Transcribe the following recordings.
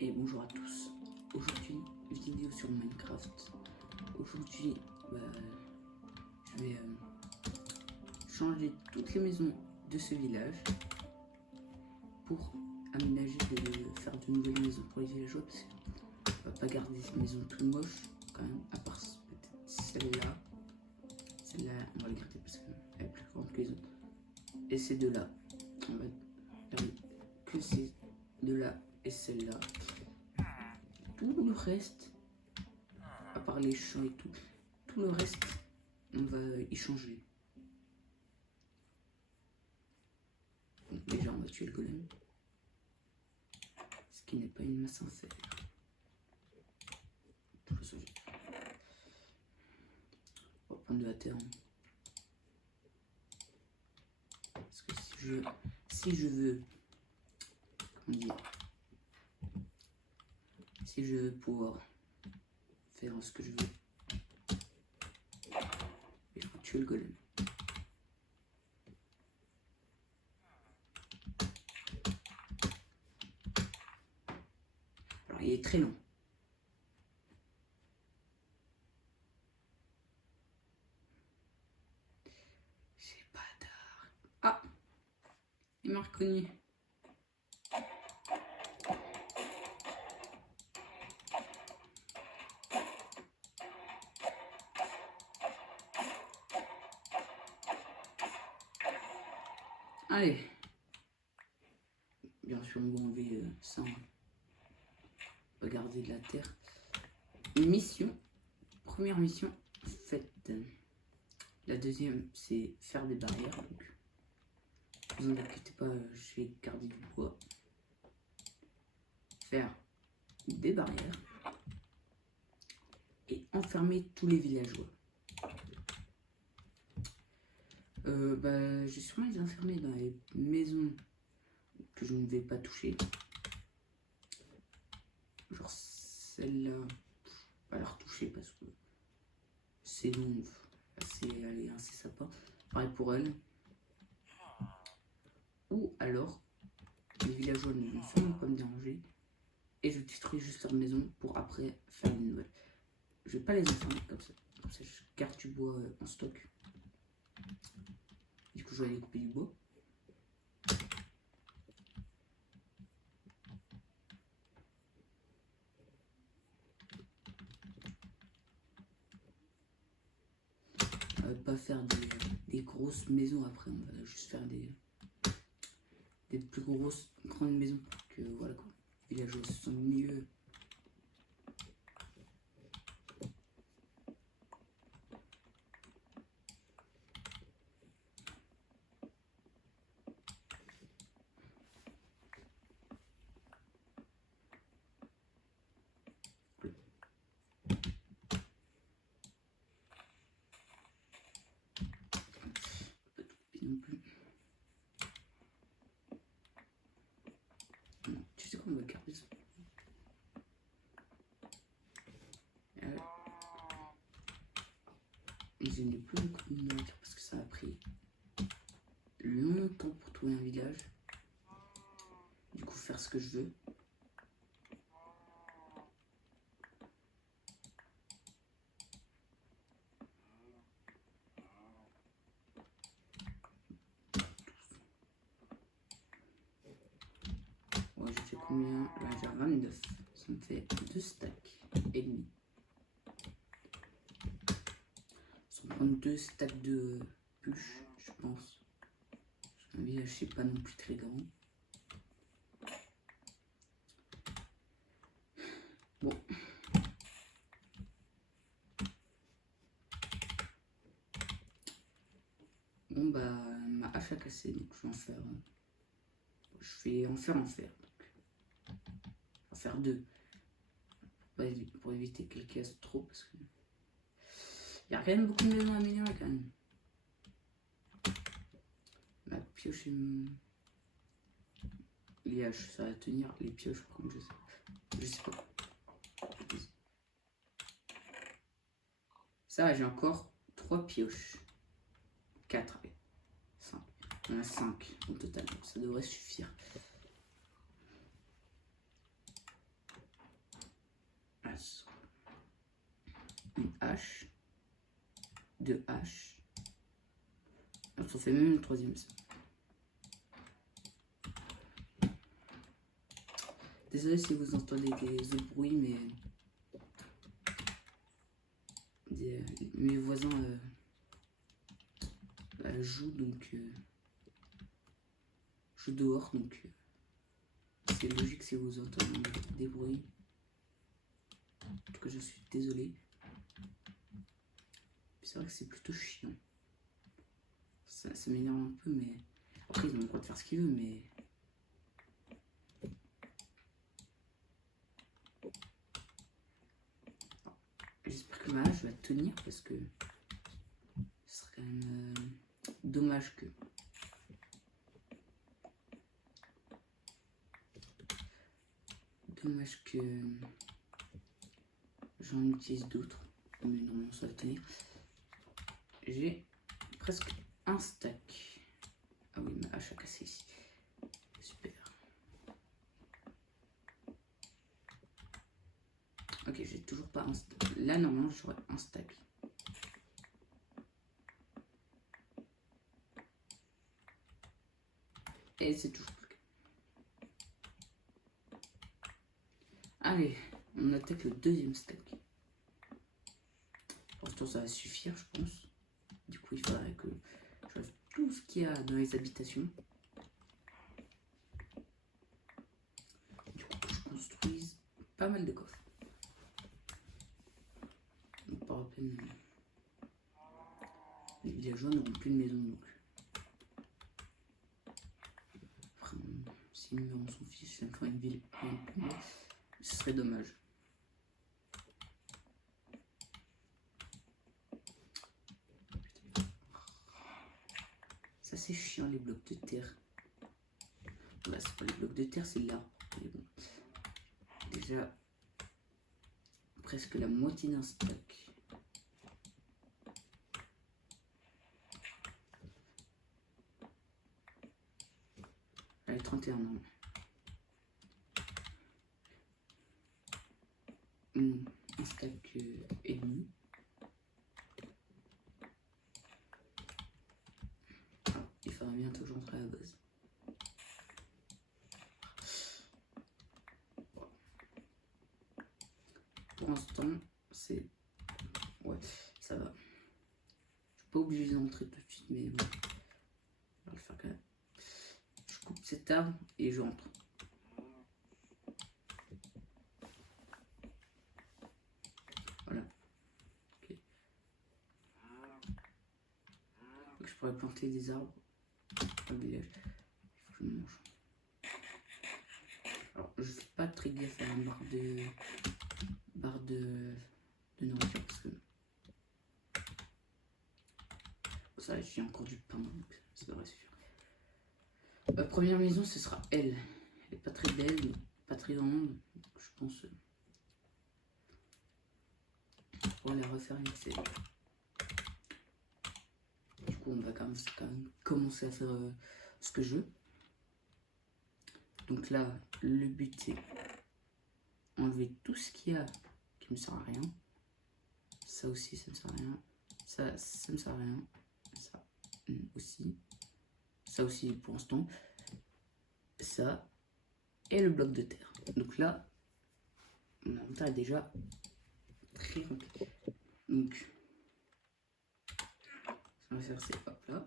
Et bonjour à tous. Aujourd'hui, vidéo sur Minecraft. Aujourd'hui, je vais changer toutes les maisons de ce village pour aménager, faire de nouvelles maisons pour les villageois. Parce qu'on va pas garder ces maisons toutes moches quand même, à part peut-être celle-là. Celle-là, on va la garder parce qu'elle est plus grande que les autres. Et ces deux-là, on va garder que ces deux-là et celle-là. Tout le reste, à part les champs et tout le reste, on va y changer. Donc déjà, on va tuer le golem. Ce qui n'est pas une masse en fer. On va prendre de la terre. Parce que si je veux, comment dire, si je veux pouvoir faire ce que je veux, il faut tuer le golem. Alors il est très long. C'est bâtard. Ah, il m'a reconnu. Allez. Bien sûr, on va enlever ça. On va garder de la terre. Mission. Première mission faite. La deuxième, c'est faire des barrières. Donc, ne vous inquiétez pas, je vais garder du bois. Faire des barrières. Et enfermer tous les villageois. Je vais sûrement les enfermer dans les maisons que je ne vais pas toucher. Genre celle-là, je vais pas la retoucher parce que c'est long. Elle est assez sympa. Pareil pour elle. Ou alors, les villageois ne vont sûrement pas me déranger. Et je détruis juste leur maison pour après faire une nouvelle. Je vais pas les enfermer comme ça. Comme ça, je garde du bois en stock. Du coup, je vais aller couper du bois. On va pas faire des grosses maisons après. On va juste faire des plus grosses, grandes maisons pour que voilà quoi. Les villageois se sentent mieux. Non plus. Non, tu sais quoi, on va garder ça. Et je n'ai plus beaucoup de nourriture parce que ça a pris longtemps pour trouver un village. Du coup, faire ce que je veux. Ouais, j'ai fait combien? Là, j'ai 29. Ça me fait 2 stacks et demi. Ça me prend 2 stacks de bûches, je pense. Un village, c'est pas non plus très grand. Bon. Bon, ma hache a cassé, donc je vais en faire. Je vais en faire. Donc, je vais en faire 2. Pour éviter qu'elle casse trop, parce que. Il y a quand même beaucoup de maisons à améliorer quand même. Ma pioche et les haches, ça va tenir. Les pioches, par contre, je sais pas. Ça va, j'ai encore 3 pioches. 4, 5. Il y en a 5 au total, donc ça devrait suffire. masse. Une hache. 2 haches. On s'en fait même une troisième. Désolé si vous entendez des autres bruits, mais mes voisins jouent donc jouent dehors, donc c'est logique si vous entendez des bruits. En tout cas, je suis désolé. C'est vrai que c'est plutôt chiant. Ça m'énerve un peu, mais après ils ont le droit de faire ce qu'ils veulent, mais j'espère que ma hache va tenir parce que ce serait quand même dommage que j'en utilise d'autres, mais normalement ça va tenir. J'ai presque un stack. Ah oui, ma hache a cassé ici. Super. Ok, j'ai toujours pas un stack. Là, normalement, j'aurais un stack. Et c'est toujours plus. Allez, on attaque le deuxième stack. Pour l'instant, ça va suffire, je pense. Du coup, il faudrait que je fasse tout ce qu'il y a dans les habitations. Du coup, que je construise pas mal de coffres. Donc, par à peine, les villageois n'auront plus de maison. Donc, vraiment, si nous on s'en fiche, ça me ferait une ville un peu moins. Ce serait dommage. Ça c'est chiant les blocs de terre. Bah, c'est pas les blocs de terre, c'est l'arbre. Bon. Déjà presque la moitié d'un stack. Allez, 31 ans. Un stack et demi. Il faudra bientôt que je rentre à la base. Pour l'instant, c'est... Ouais, ça va. Je suis pas obligé d'entrer tout de suite, mais bon. Je vais le faire quand même. Je coupe cet arbre et j'entre. Voilà. Ok. Donc, je pourrais planter des arbres au village. Il faut que je mange. Alors, je fais pas très gaffe à la barre de nourriture parce que ça, j'ai encore du pain, donc ça devrait suffire. Première maison, ce sera elle. Elle est pas très belle, pas très grande, donc je pense pour la refaire une série. Du coup, on va quand même commencer à faire ce que je veux. Donc là, le but c'est enlever tout ce qu'il y a qui me sert à rien. Ça aussi, ça me sert à rien. Ça me sert à rien. Ça aussi. Ça aussi pour l'instant. Ça. Et le bloc de terre. Donc là, mon inventaire est déjà très rempli. Donc, ça va faire c'est hop là.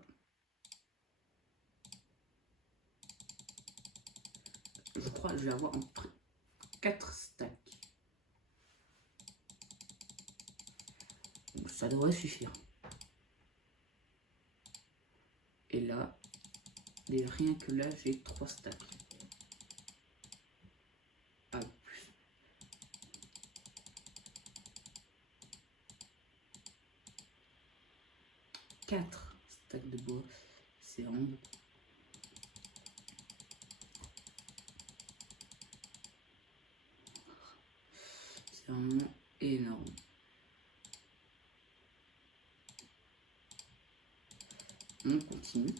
Je crois que je vais avoir entre 4 stacks. Donc ça devrait suffire. Et là, rien que là, j'ai 3 stacks. Ah, plus. 4 stacks de bois. C'est vraiment beaucoup. C'est vraiment énorme. On continue.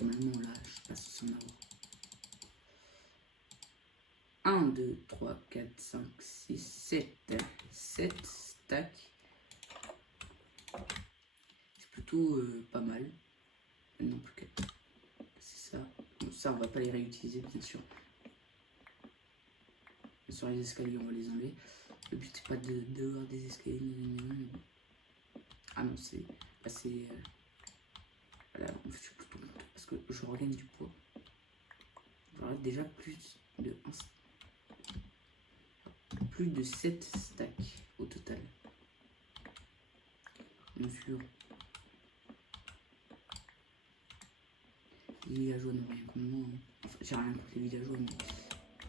Normalement là, je passe sans avoir. 2, 3, 4, 5, 6, 7. 7 stacks. C'est plutôt pas mal. Non plus que c'est ça. Bon, ça, on va pas les réutiliser, bien sûr. Sur les escaliers, on va les enlever. Le but, c'est pas de avoir des escaliers. Ah non, c'est assez. Voilà, je suis plutôt content parce que je regagne du poids. J'aurai déjà plus de 7 stacks au total. Bien sûr. Les villageois n'ont rien contre moi. Enfin, j'ai rien contre les villageois, mais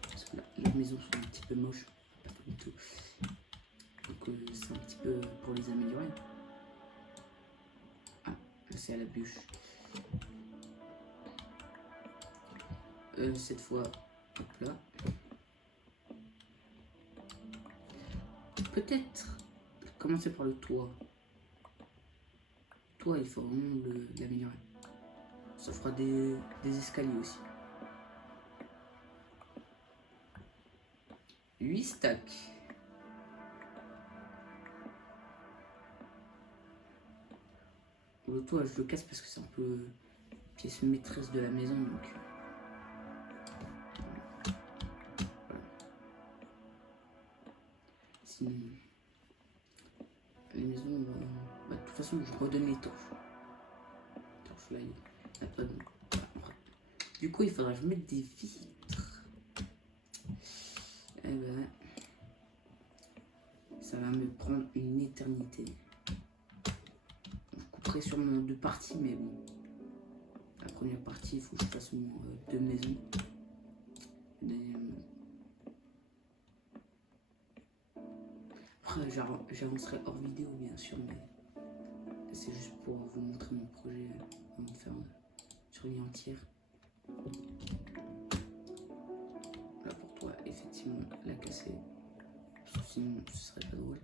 parce que là, leurs maisons sont un petit peu moches. Pas du tout. Donc c'est un petit peu pour les améliorer. Ah, là c'est à la bûche. Cette fois, hop là. Peut-être commencer par le toit. Le toit, il faut vraiment l'améliorer. Ça fera des escaliers aussi. 8 stacks. Le toit, je le casse parce que c'est un peu pièce maîtresse de la maison. Donc. Voilà. Sinon, les maisons, de toute façon, je redonne les torches. Les torches là, il n'y a pas de. Du coup, il faudra que je mette des vitres. Eh ben, ça va me prendre une éternité. Je couperai sûrement 2 parties, mais bon. La première partie, il faut que je fasse 2 maisons. Après, j'avancerai hors vidéo, bien sûr, mais c'est juste pour vous montrer mon projet avant de faire sur une entière. Là pour toi, effectivement, la casser. Sinon, ce serait pas drôle.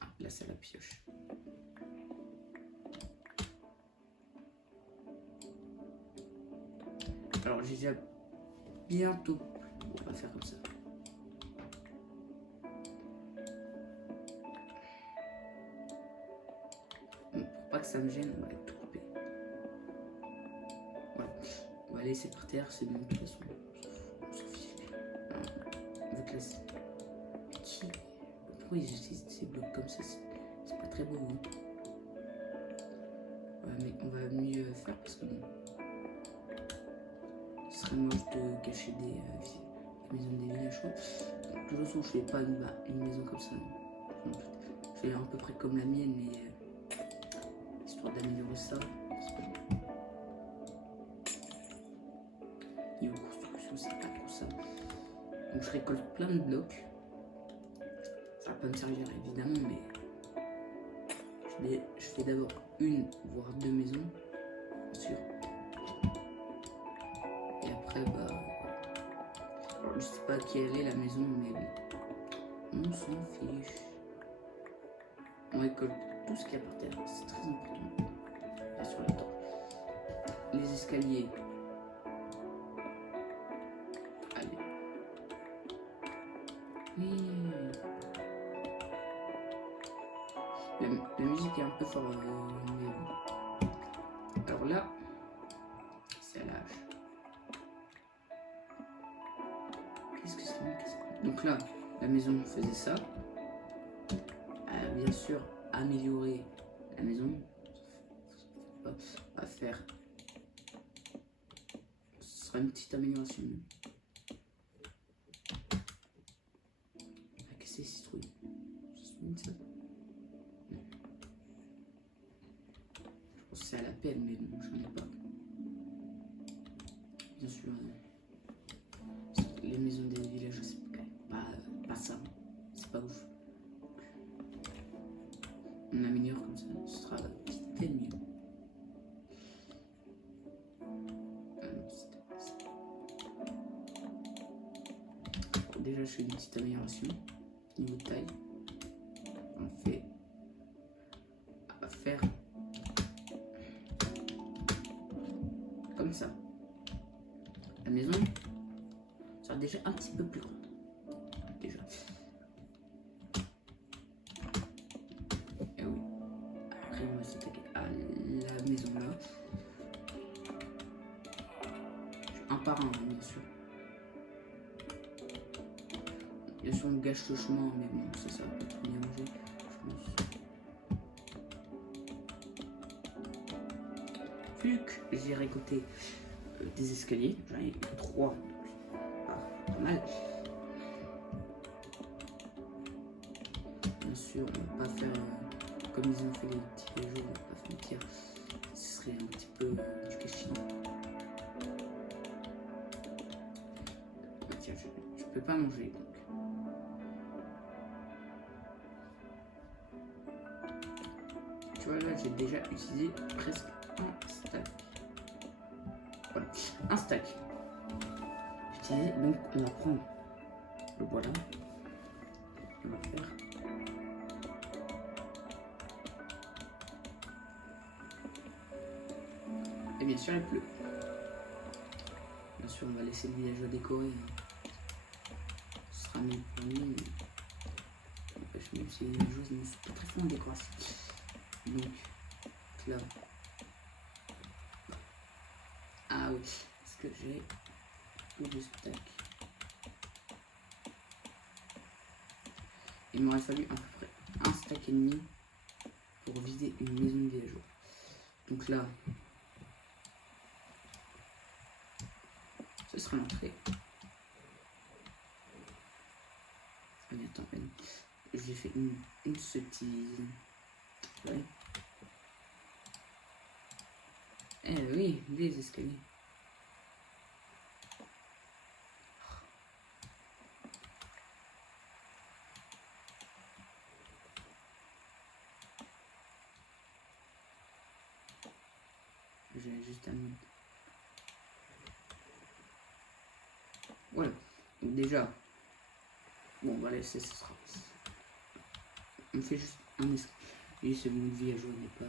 Ah, là, c'est la pioche. Alors, j'ai déjà bientôt. On va faire comme ça. Bon, pour pas que ça me gêne, on va tout couper. Voilà. On va laisser par terre, c'est bon, de toute façon. On s'en fiche. On va te laisser. Pourquoi ils utilisent ces blocs comme ça? C'est pas très beau. Hein. Ouais, mais on va mieux faire parce que bon, ce serait moche de cacher des maisons des villages. De toute façon, je fais pas une maison comme ça. Je fais à peu près comme la mienne, mais histoire d'améliorer ça. Niveau construction, c'est pas trop ça. Donc je récolte plein de blocs. Ça va pas me servir évidemment, mais je fais d'abord 1 voire 2 maisons, bien sûr. Et après, bah, alors, je sais pas quelle est la maison, mais on s'en fiche. On récolte tout ce qu'il y a par terre, c'est très important. Bien sûr, la torche. Les escaliers. Allez. Oui. La musique est un peu forte, mais alors là, c'est à l'âge. Qu'est-ce que c'est? Donc là, la maison faisait ça. Bien sûr, améliorer la maison. On va faire. Ce sera une petite amélioration. Ah, qu'est-ce que c'est citrouille? Ça. C'est à la peine, mais bon, j'en ai pas. Bien sûr, les maisons des villages, c'est pas ça. C'est pas ouf. On améliore comme ça, ce sera peut-être mieux. Déjà, je fais une petite amélioration. Niveau de taille. On fait. On va faire. Comme ça. La maison, Ça sera déjà un petit peu plus grand. Déjà. Et oui. Après, on va s'attaquer à la maison là. Un par un, bien sûr. Bien sûr, on gâche le chemin, mais bon, ça va pas trop bien manger, je pense. Vu que j'ai récolté des escaliers, j'en ai 3, pas mal. Bien sûr, on va pas faire comme ils ont fait les petits jours, on va pas faire mentir. Ce serait un petit peu du gâchis. Tiens, je peux pas manger donc. Tu vois là, j'ai déjà utilisé presque un stack. Voilà, un stack. Utilisé, donc on va prendre le bois là. On va faire. Et bien sûr, il pleut. Bien sûr, on va laisser le village décoré. Ce sera mieux pour nous. N'empêche, même si les joueuses ne sont pas très forts en décoration. Donc, là. Ah oui, est-ce que j'ai tout de stack? Il m'aurait fallu à peu près un stack et demi pour vider une maison de villageois. Donc là, ce sera l'entrée. Attends, j'ai fait une sottise. Ouais. Eh oui, les escaliers. J'ai juste à mettre. Voilà. Donc déjà, bon, on va laisser, ce sera. On fait juste un escalier. C'est bon, le villageois n'est pas.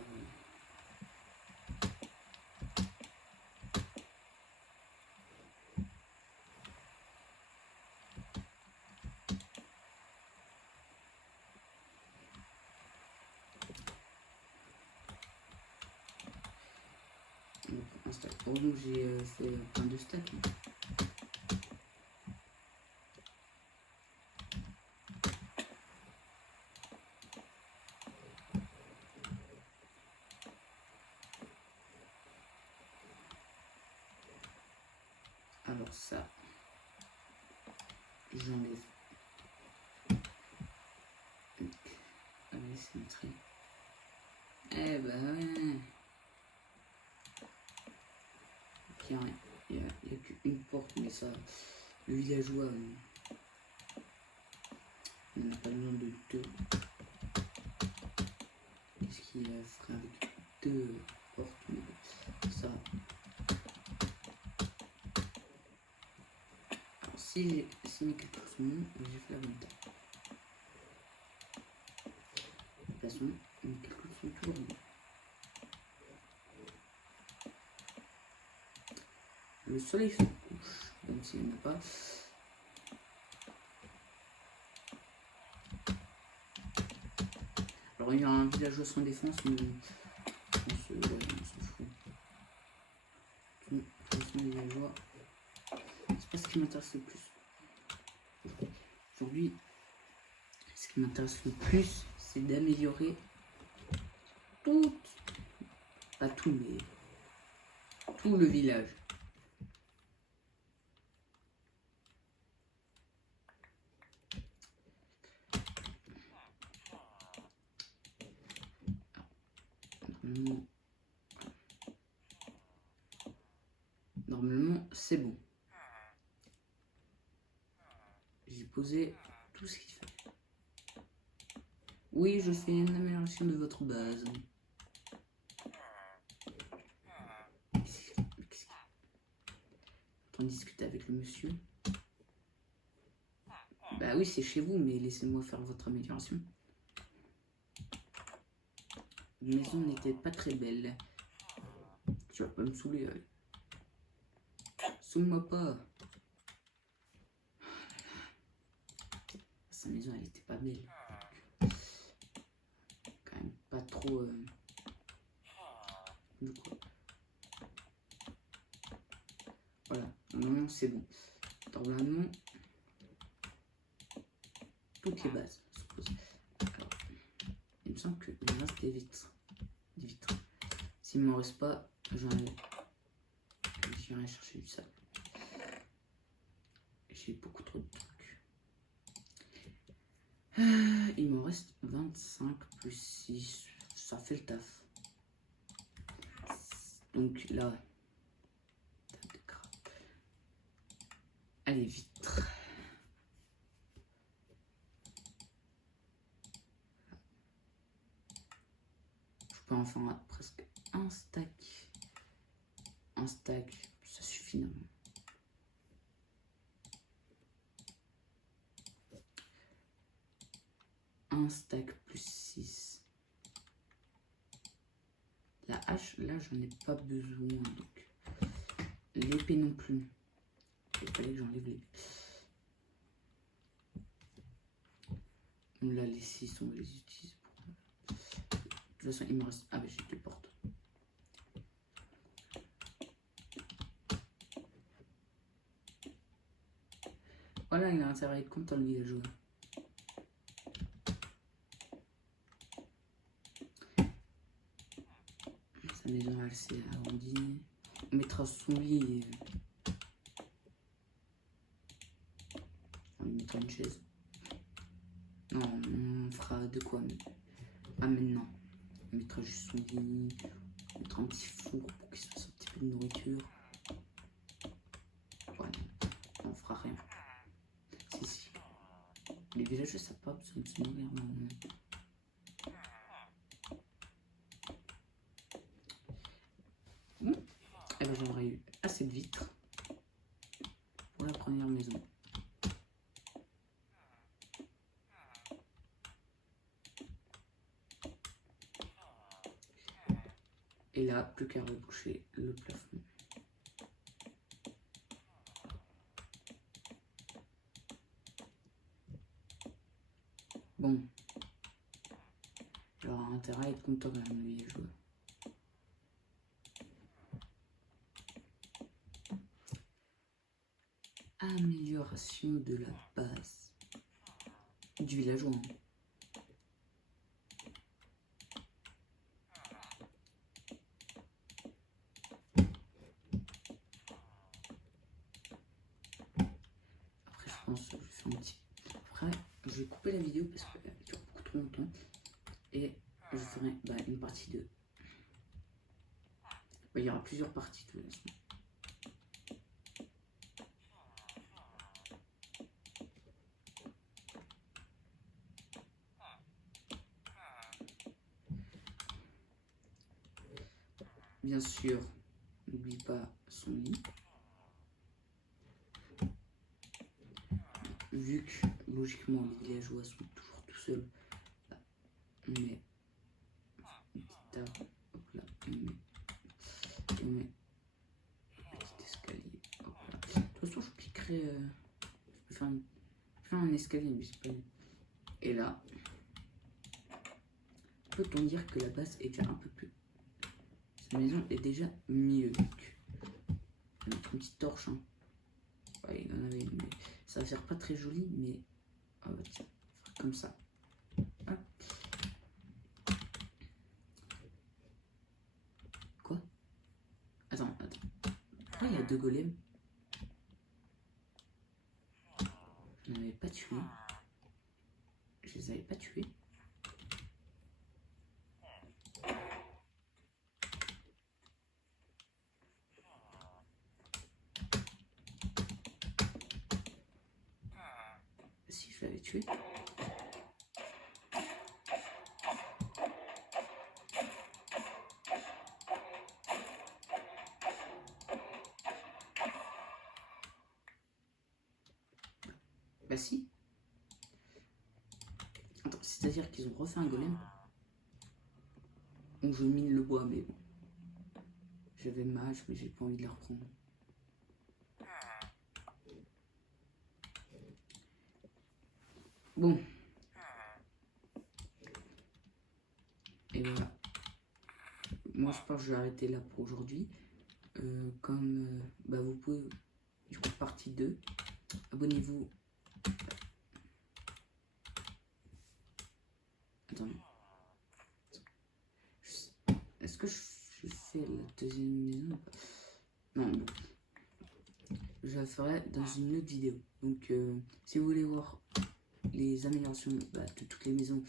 Un stack. Oh, donc j'ai fait plein de stacks. Alors ça, j'enlève. Allez, c'est entré. Eh ben ouais. Il n'y a qu'une porte, mais ça, le villageois, on n'a pas besoin de deux. Qu'est-ce qu'il ferait avec deux portes? Mais ça. Alors, si mes calculs sont bons, j'ai fait la bonne taille. De toute façon, mes calculs sont toujours bons. Le soleil se couche, même s'il n'y en a pas. Alors il y a un villageois sans défense, mais on s'en fout. Les villageois, c'est pas ce qui m'intéresse le plus. Aujourd'hui, ce qui m'intéresse le plus, c'est d'améliorer pas tout, mais tout le village. Normalement, c'est bon. J'ai posé tout ce qu'il fallait. Oui, je fais une amélioration de votre base. On discute avec le monsieur. Bah oui, c'est chez vous, mais laissez-moi faire votre amélioration. La maison n'était pas très belle. Tu vas pas me saouler. Saoule-moi pas. sa maison, elle était pas belle. Donc, quand même pas trop... Du coup, voilà, normalement c'est bon. Normalement, toutes les bases se posent. Alors, il me semble qu'il me reste des vitres. S'il ne m'en reste pas, j'irai chercher du sable. J'ai beaucoup trop de trucs. Il m'en reste 25 plus 6. Ça fait le taf. Donc là, allez, vitre. Je peux en faire presque un stack. Un stack, ça suffit normalement. Un stack plus 6. La hache, là, j'en ai pas besoin. Donc, l'épée non plus. Il fallait que j'enlève l'épée. Là, les 6, on va les utiliser pour... De toute façon, il me reste... Ah, bah, j'ai 2 portes. Voilà, il a intérêt à être content, le villageois. Sa maison, elle s'est agrandie. On mettra son lit. On lui mettra une chaise. Non, on fera de quoi. Ah, maintenant. On mettra juste son lit. On mettra un petit four pour qu'il se fasse un petit peu de nourriture. Voilà. On fera rien. Si. Les villageois, ça n'a pas besoin de se nourrir normalement. Bon. Eh ben, j'aurais eu assez de vitres pour la première maison. Et là, plus qu'à reboucher le plafond. Bon. J'aurai intérêt à être content quand même, le villageois. Amélioration de la base du villageois. Après, je pense que je vais faire un petit... Après, je vais couper la vidéo parce qu'elle dure beaucoup trop longtemps. Et je ferai une partie 2. Il y aura plusieurs parties de toute façon. Bien sûr, n'oublie pas son lit. Vu que logiquement les villageois sont toujours tout seuls, là, on met une petite table, hop là, on met un petit escalier, hop là. De toute façon, je piquerai, je peux faire un escalier, mais c'est pas lui. Et là, peut-on dire que la base est déjà un peu plus... Sa maison est déjà mieux. Je vais mettre une petite torche. Hein. Ouais, il en avait une, mais ça va faire pas très joli, mais oh, bah, tiens, comme ça. Hop. Quoi? Attends. Pourquoi il y a 2 golems? Je n'en avais pas tué. Je les avais pas tués. Si, je l'avais tué. Bah si. Attends, c'est-à-dire qu'ils ont refait un golem. Donc je mine le bois, mais bon. J'avais mage, mais j'ai pas envie de la reprendre. Bon. Et voilà. Moi, je pense que je vais arrêter là pour aujourd'hui. Comme vous pouvez, du coup, partie 2. Abonnez-vous. Attends. Est-ce que je fais la deuxième maison ou pas? Non, bon. Je la ferai dans une autre vidéo. Donc, si vous voulez voir les améliorations de toutes les maisons,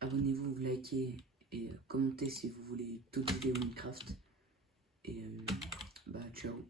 abonnez-vous, likez et commentez si vous voulez d'autres vidéos Minecraft. Et ciao.